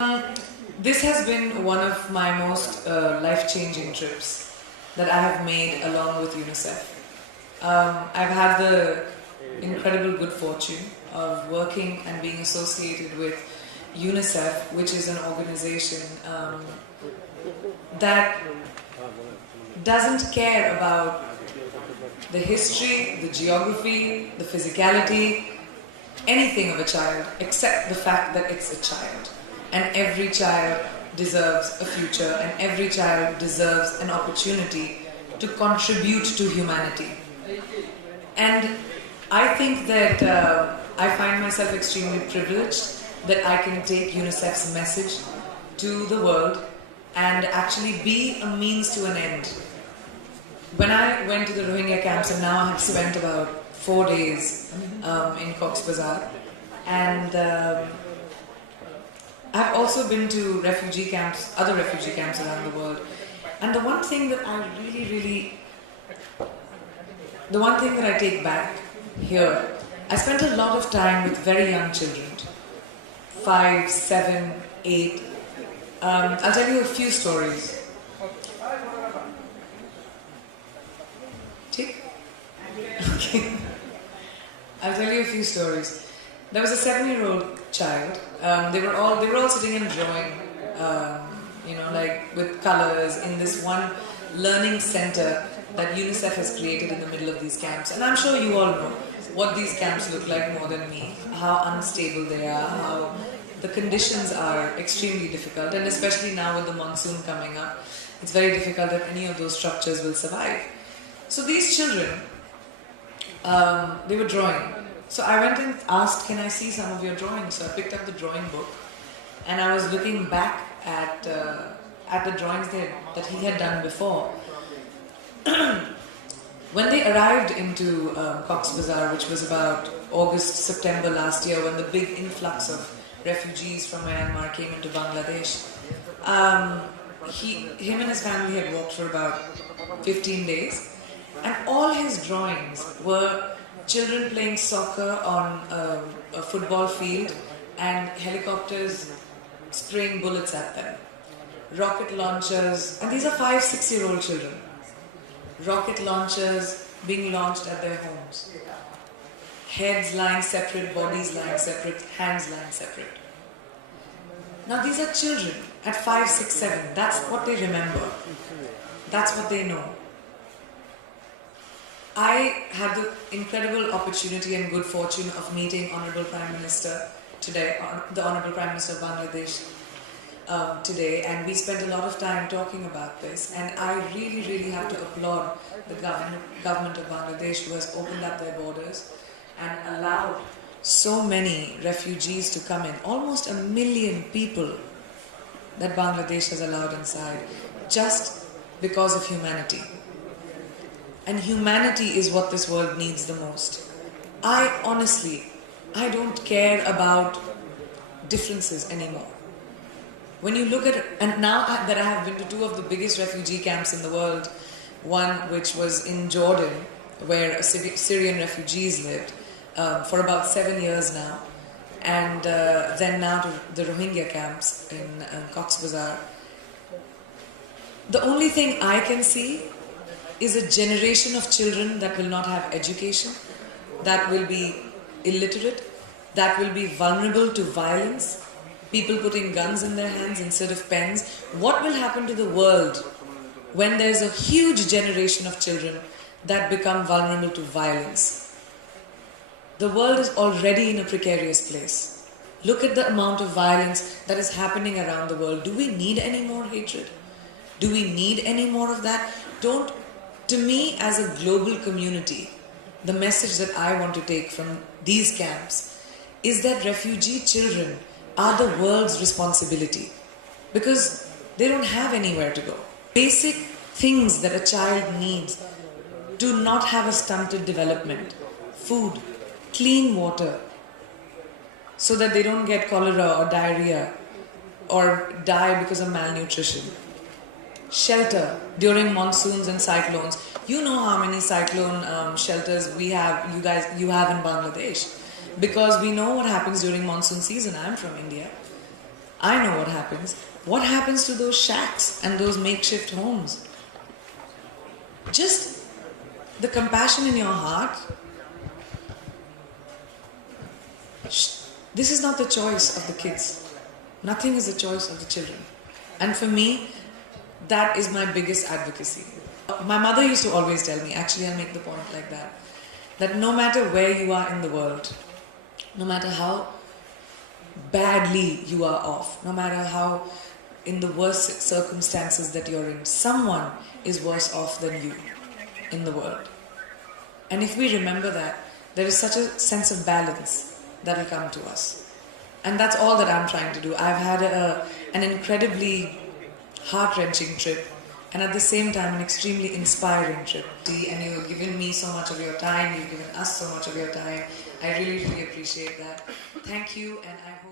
Um, this has been one of my most life-changing trips that I have made along with UNICEF. I've had the incredible good fortune of working and being associated with UNICEF, which is an organization that doesn't care about the history, the geography, the physicality, anything of a child except the fact that it's a child. And every child deserves a future, and every child deserves an opportunity to contribute to humanity. And I think that I find myself extremely privileged that I can take UNICEF's message to the world and actually be a means to an end. When I went to the Rohingya camps, and now I have spent about 4 days in Cox's Bazar, and I've also been to refugee camps, other refugee camps around the world. And the one thing that I the one thing that I take back here, I spent a lot of time with very young children, 5, 7, 8. I'll tell you a few stories. Okay. I'll tell you a few stories. There was a 7-year-old child. They were all sitting and drawing, like with colors in this one learning center that UNICEF has created in the middle of these camps. And I'm sure you all know what these camps look like more than me, how unstable they are, how the conditions are extremely difficult, and especially now with the monsoon coming up, it's very difficult that any of those structures will survive. So these children, they were drawing. So I went and asked, can I see some of your drawings? So I picked up the drawing book, and I was looking back at the drawings that he had done before. When they arrived into Cox's Bazar, which was about August, September last year, when the big influx of refugees from Myanmar came into Bangladesh, him and his family had walked for about 15 days, and all his drawings were children playing soccer on a football field and helicopters spraying bullets at them. Rocket launchers, and these are 5, 6-year-old children. Rocket launchers being launched at their homes. Heads lying separate, bodies lying separate, hands lying separate. Now these are children at 5, 6, 7. That's what they remember. That's what they know. I had the incredible opportunity and good fortune of meeting Honorable Prime Minister today, the Honorable Prime Minister of Bangladesh today, and we spent a lot of time talking about this. And I really, really have to applaud the government of Bangladesh, who has opened up their borders and allowed so many refugees to come in. Almost 1 million people that Bangladesh has allowed inside, just because of humanity. And humanity is what this world needs the most. I don't care about differences anymore. When you look at it, and now that I have been to 2 of the biggest refugee camps in the world, one which was in Jordan, where Syrian refugees lived for about 7 years now, and then now to the Rohingya camps in Cox's Bazar. The only thing I can see is a generation of children that will not have education, that will be illiterate, that will be vulnerable to violence, people putting guns in their hands instead of pens. What will happen to the world when there's a huge generation of children that become vulnerable to violence? The world is already in a precarious place. Look at the amount of violence that is happening around the world. Do we need any more hatred? Do we need any more of that? To me, as a global community, the message that I want to take from these camps is that refugee children are the world's responsibility, because they don't have anywhere to go. Basic things that a child needs do not have a stunted development. Food, clean water, so that they don't get cholera or diarrhea or die because of malnutrition. Shelter during monsoons and cyclones. You know how many cyclone shelters you have in Bangladesh, because we know what happens during monsoon season. I'm from India. I know what happens. What happens to those shacks and those makeshift homes? Just the compassion in your heart. This is not the choice of the kids. Nothing is the choice of the children. And for me, that is my biggest advocacy. My mother used to always tell me, actually I'll make the point like that no matter where you are in the world, no matter how badly you are off, no matter how in the worst circumstances that you're in, someone is worse off than you in the world. And if we remember that, there is such a sense of balance that will come to us. And that's all that I'm trying to do. I've had an incredibly heart-wrenching trip, and at the same time an extremely inspiring trip. And you've given me so much of your time, you've given us so much of your time. I really, really appreciate that. Thank you, and I hope